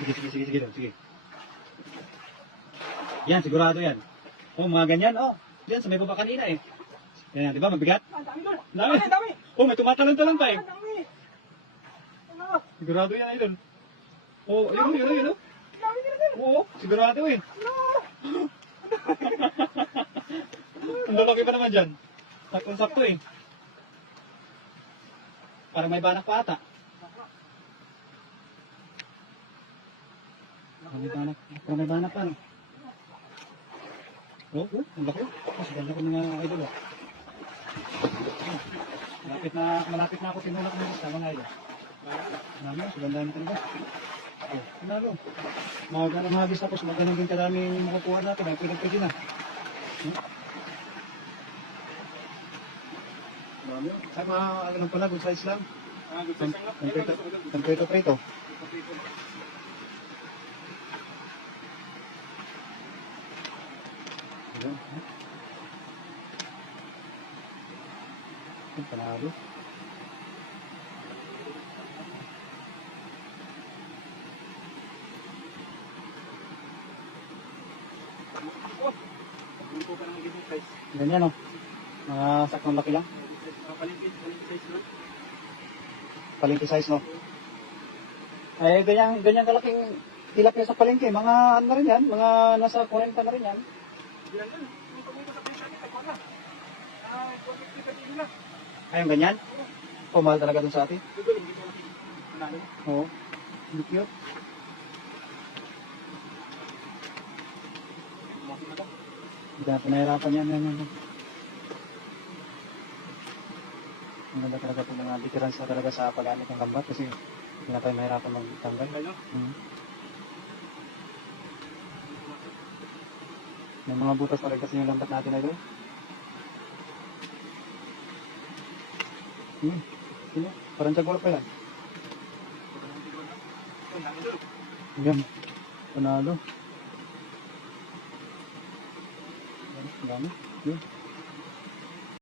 Sige daw, sige. Yan, sigurado yan. Oh, mga ganyan, oh. Yan, sa may baba kanina eh. Yan, di ba, mabigat? Ang dami doon. Dami. Ang dami. Oh, may tumatalon-talon pa eh. Ang dami. Ano? Sigurado yan, idol. Oh, yun. Ang dami din doon. Oo, sigurado eh. Ano? Ang lalaki pa naman dyan. Saktong-sakto eh. Parang may banak pa ata. Parang may banak pa, no? Oh, ang laki. Oh, siganda ko mga idol, oh. Malapit na ako tinulak ng isa, mga idol. Marami, siganda naman talaga. Oh, pinalo. Mahagis tapos magandang din kadami makukuha natin. Ay, pwede na. Marami, sa mga ano lang pala, good size lang. Good size lang. Ang prito. Ayan. Ang panalo. Lupo ka ng ganyan size. Ganyan, oh. Mga sakong laki lang. Palengke size lang. Palengke size, no? Ay, ganyan kalaking tilapia sa palengke. Mga ano na rin yan, mga nasa 40 na rin yan. Yan yan. Yung pagpunta sa pesa niya, tagpa na. 450 ka din na. Ay, yung ganyan? Oh, mahal talaga dun sa atin. Ito, hindi ko nakikita. Oo. Hindi cute. Hindi na pinahirapan yan. Ang ganda talaga itong mga veterans na talaga sa pag-anik ng lambat kasi hindi na tayo mahirapan magtanggal. May mga butas talaga kasi yung lambat natin ay doon. Sino? Parang tagwala pa yan. Yan. Panalo. Dami. Yan.